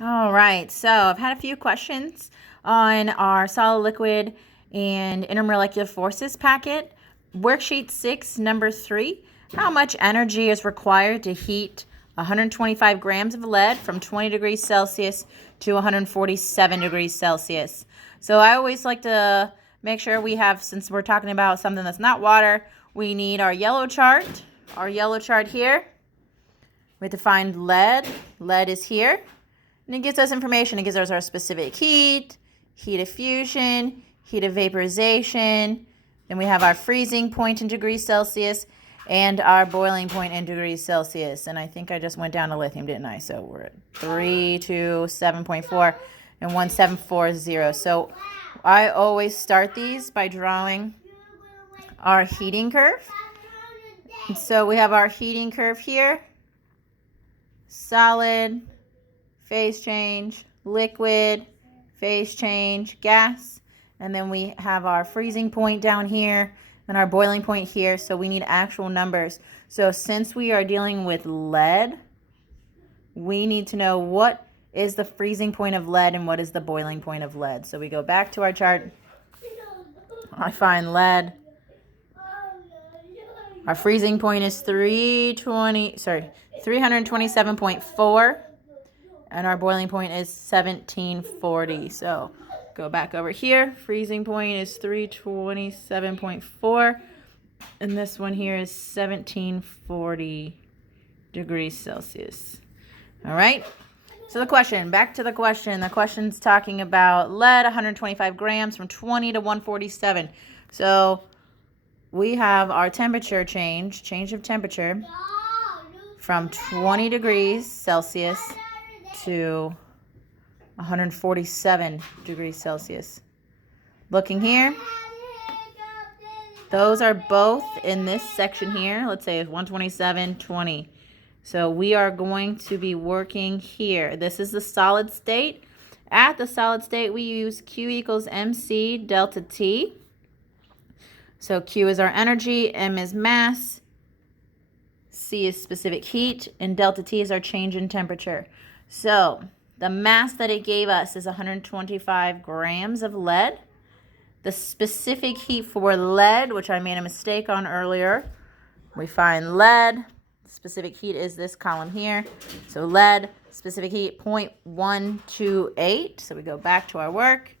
All right, so I've had a few questions on our solid, liquid, and intermolecular forces packet. Worksheet 6, number 3. How much energy is required to heat 125 grams of lead from 20 degrees Celsius to 147 degrees Celsius? So I always like to make sure we have, since we're talking about something that's not water, we need our yellow chart. Our yellow chart here. We have to find lead. Lead is here. And it gives us information. It gives us our specific heat, heat of fusion, heat of vaporization. Then we have our freezing point in degrees Celsius and our boiling point in degrees Celsius. And I think I just went down to lithium, didn't I? So we're at 327.4 and 1740. So I always start these by drawing our heating curve. And so we have our heating curve here. Solid, phase change, liquid, phase change, gas, and then we have our freezing point down here and our boiling point here, so we need actual numbers. So since we are dealing with lead, we need to know what is the freezing point of lead and what is the boiling point of lead. So we go back to our chart. I find lead. Our freezing point is 327.4. And our boiling point is 1740. So go back over here. Freezing point is 327.4. And this one here is 1740 degrees Celsius. All right. So the question, back to the question. The question's talking about lead, 125 grams from 20 to 147. So we have our temperature change of temperature from 20 degrees Celsius to 147 degrees Celsius. Looking here, those are both in this section here. Let's say it's 127.20. So we are going to be working here. This is the solid state. At the solid state, we use Q equals MC delta T. So Q is our energy, M is mass, C is specific heat, and delta T is our change in temperature. So the mass that it gave us is 125 grams of lead. The specific heat for lead, which I made a mistake on earlier, we find lead. Specific heat is this column here. So lead, specific heat, 0.128. So we go back to our work,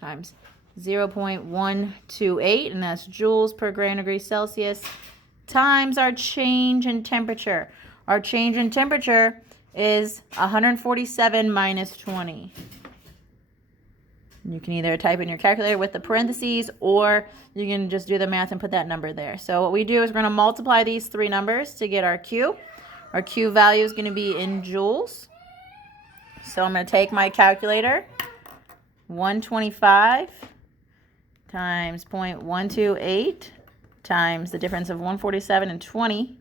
times 0.128, and that's joules per gram degree Celsius, times our change in temperature. Our change in temperature is 147 minus 20. You can either type in your calculator with the parentheses, or you can just do the math and put that number there. So what we do is we're going to multiply these three numbers to get our Q. Our Q value is going to be in joules. So I'm going to take my calculator, 125 times 0.128 times the difference of 147 and 20.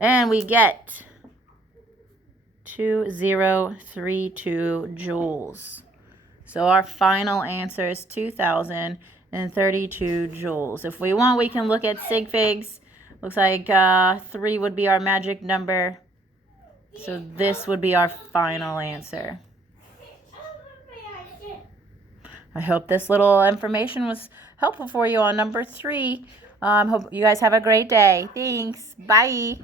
And we get 2032 joules. So our final answer is 2032 joules. If we want, we can look at sig figs. Looks like 3 would be our magic number. So this would be our final answer. I hope this little information was helpful for you on number 3. Hope you guys have a great day. Thanks. Bye.